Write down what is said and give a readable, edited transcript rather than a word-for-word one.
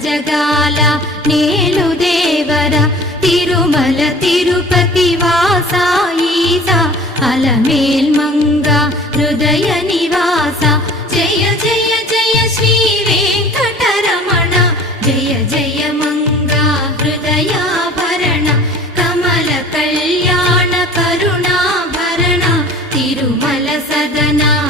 జగాల నేలు దేవర తిరుమల తిరుపతి వాసా ఈసా అలమేల్ మంగ హృదయ నివాస జయ జయ జయ శ్రీ వెంకటరమణ జయ జయ మంగ హృదయాభరణ కమల కళ్యాణ కరుణాభరణ తిరుమల సదనా